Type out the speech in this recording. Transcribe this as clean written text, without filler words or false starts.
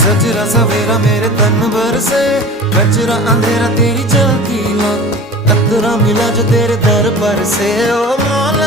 सजरा सवेरा मेरे तन भर से, कचरा अंधेरा तेरी चलती ला, कतरा मिला जो तेरे दर पर से। ओ मौला